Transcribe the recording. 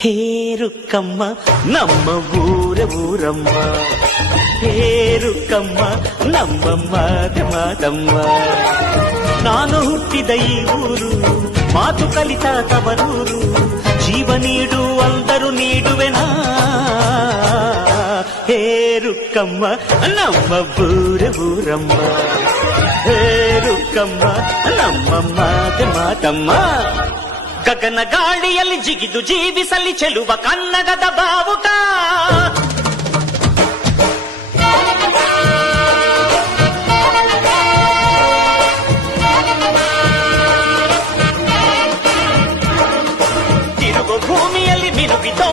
ಹೇರುಕ್ಕಮ್ಮ ನಮ್ಮ ಊರಮ್ಮ, ಹೇರುಕ್ಕಮ್ಮ ನಮ್ಮ ಮಾದಮ್ಮ. ನಾನು ಹುಟ್ಟಿದ ಈ ಊರು, ಮಾತು ಕಲಿತ ತವರೂರು, ಜೀವ ನೀಡು ಅಂದರು ನೀಡುವೆನಾ. ಹೇರುಕ್ಕಮ್ಮ ನಮ್ಮ ಊರಮ್ಮ, ಹೇರುಕ್ಕಮ್ಮ ನಮ್ಮ ಮಾದಮ್ಮ. ಗಗನ ಗಾಳಿಯಲ್ಲಿ ಜಿಗಿದು ಜೀವಿಸಲಿ ಚೆಲುವ ಕನ್ನಡದ ಬಾವುಟ. ತಿರುಗು ಭೂಮಿಯಲ್ಲಿ ಮಿನುಗಿದ